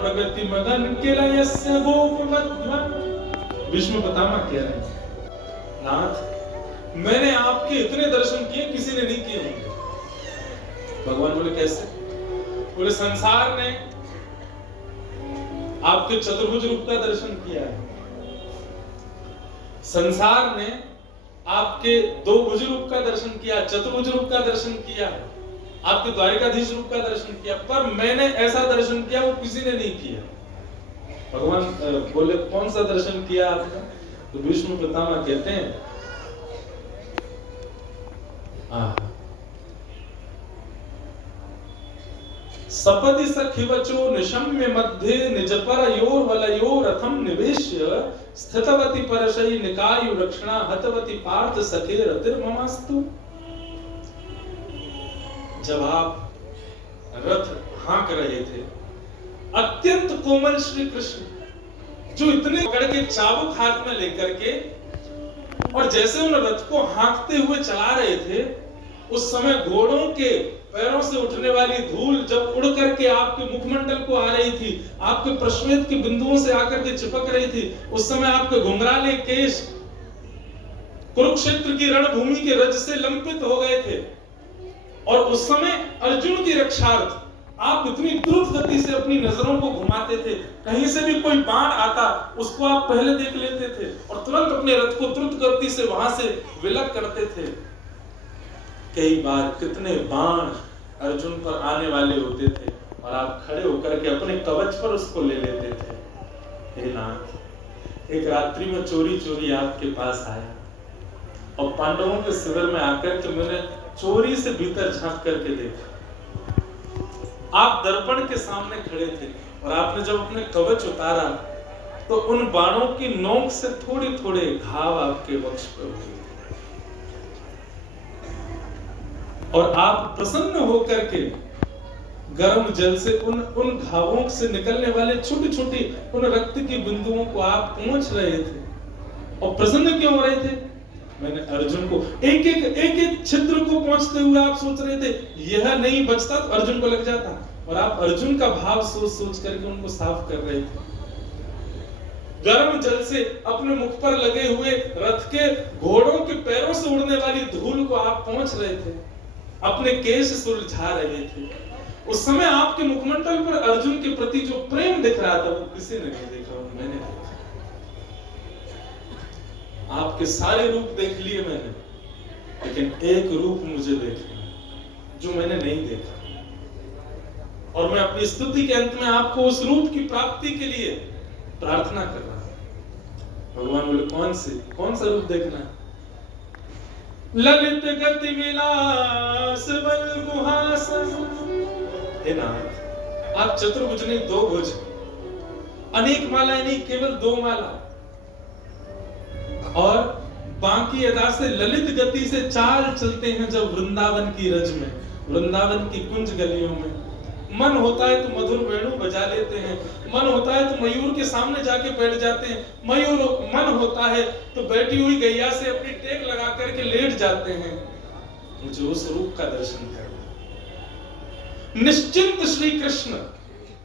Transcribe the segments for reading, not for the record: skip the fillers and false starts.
प्रगति मगन किलयस्य गोपवध्वन। विष्णु पितामह कह रहे हैं, नाथ मैंने आपके इतने दर्शन किए किसी ने नहीं किए होंगे। भगवान बोले कैसे? बोले संसार ने आपके चतुर्भुज रूप का दर्शन किया है, संसार ने आपके दो भुज रूप का दर्शन किया, चतुर्भुज रूप का दर्शन किया, आपके द्वारिकाधीश रूप का दर्शन किया, पर मैंने ऐसा दर्शन किया वो किसी ने नहीं किया। भगवान बोले कौन सा दर्शन किया आपने? तो विष्णु पितामह कहते हैं सपदि सखिवचो निशम्य मध्ये निजपरयोर वलयोर रथम निवेश्य स्थितवती परशयी निकायु रक्षणा हतवती पार्थ सखे रतिर्ममास्तु। जब आप रथ हाँक रहे थे, अत्यंत कोमल श्री कृष्ण जो इतने पकड़ के चाबुक हाथ में लेकर के और जैसे उन रथ को हाँकते हुए चला रहे थे, उस समय घोड़ों के पैरों से उठने वाली धूल जब उड़ करके आपके मुखमंडल को आ रही थी, आपके प्रश्वेत के बिंदुओं से आकर के चिपक रही थी, उस समय आपके घुंघराले केश कुरुक्षेत्र की रणभूमि के रज से लंपित हो गए थे। और उस समय अर्जुन की रक्षार्थ आप इतनी द्रुत गति से अपनी नजरों को घुमाते थे, कहीं से भी कोई बाण आता उसको आप पहले देख लेते थे और तुरंत अपने रथ को द्रुत गति से वहां से विलग करते थे। कई बार कितने बाण अर्जुन पर आने वाले होते थे और आप खड़े होकर के अपने कवच पर उसको ले लेते थे। हे नाथ, एक रात्रि में चोरी चोरी आपके पास आया और पांडवों के शिविर में आकर के मैंने चोरी से भीतर झांक करके देखा। आप दर्पण के सामने खड़े थे और आपने जब अपने कवच उतारा तो उन बाणों की नोक से थोड़े थोड़े घाव आपके वक्ष पर हुए और आप प्रसन्न होकर के गर्म जल से उन घावों से निकलने वाले छोटे छोटे उन रक्त के बिंदुओं को आप पहुंच रहे थे। और प्रसन्न क्यों हो रहे थे? मैंने अर्जुन को एक एक छिद्र को पहुंचते हुए आप सोच रहे थे यह नहीं बचता तो अर्जुन को लग जाता, और आप अर्जुन का भाव सोच सोच करके उनको साफ कर रहे थे। गर्म जल से अपने मुख पर लगे हुए रथ के घोड़ों के पैरों से उड़ने वाली धूल को आप पहुंच रहे थे, अपने केश सुलझा रहे थे। उस समय आपके मुखमंडल पर अर्जुन के प्रति जो प्रेम दिख रहा था वो किसी ने नहीं देखा, वो मैंने देखा। आपके सारे रूप देख लिए मैंने, लेकिन एक रूप मुझे देखना जो मैंने नहीं देखा, और मैं अपनी स्तुति के अंत में आपको उस रूप की प्राप्ति के लिए प्रार्थना कर रहा हूं। भगवान बोले कौन सा रूप देखना है? ललित गति विलास बल गुहासन। हे नाथ, आप चतुर्भुज नहीं, दो भुज, अनेक मालाएं नहीं, केवल दो माला, और बाकी अदा से ललित गति से चाल चलते हैं जब वृंदावन की रज में, वृंदावन की कुंज गलियों में। मन होता है तो मधुर वेणु बजा लेते हैं, मन होता है तो मयूर के सामने जाके बैठ जाते हैं, मन होता है तो बैठी हुई गैया से अपनी टेक लगा करके लेट जाते हैं। मुझे उस रूप का दर्शन करना। निश्चिंत श्री कृष्ण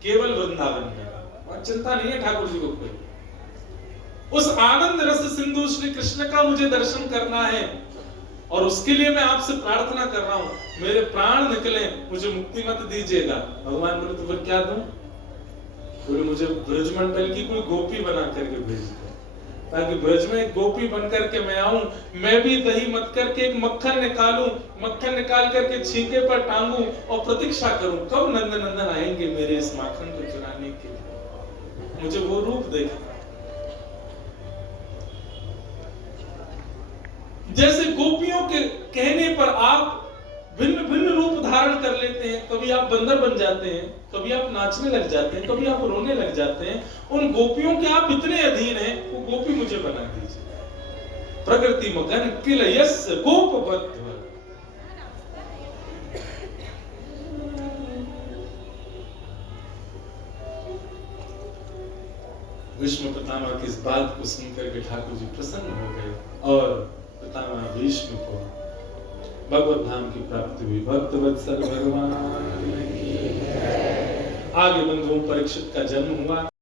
केवल वृंदावन में, और चिंता नहीं है ठाकुर जी को कोई। उस आनंद रस सिंधु श्री कृष्ण का मुझे दर्शन करना है, और उसके लिए मैं आपसे प्रार्थना कर रहा हूं, मेरे प्राण निकले, मुझे मुक्ति मत दीजिएगा। भगवान बोले तो फिर क्या दूं? बोले मुझे ब्रजमंडल की कोई गोपी बना करके भेज दो, ताकि ब्रज में एक गोपी बन करके मैं आऊं, मैं भी दही मत करके एक मक्खन निकालूं, मक्खन निकाल करके छींके पर टांगूं और प्रतीक्षा करूं कब नंदन नंदन आएंगे मेरे इस माखन को चुराने के लिए। मुझे वो रूप देखना। जैसे गोपियों के कहने पर आप भिन्न भिन्न रूप धारण कर लेते हैं, कभी आप बंदर बन जाते हैं, कभी आप नाचने लग जाते हैं, कभी आप रोने लग जाते हैं, उन गोपियों के आप इतने अधीन हैं, वो गोपी मुझे बना दीजिए। प्रकृति मगन किलयस्य गोपवध्वन। भीष्म पितामह की इस बात को सुनकर के ठाकुर जी प्रसन्न हो गए और पितामह भीष्म को भगवत धाम की प्राप्ति हुई। भक्त वत्सल भगवान आगे बंधुओं परीक्षित का जन्म हुआ।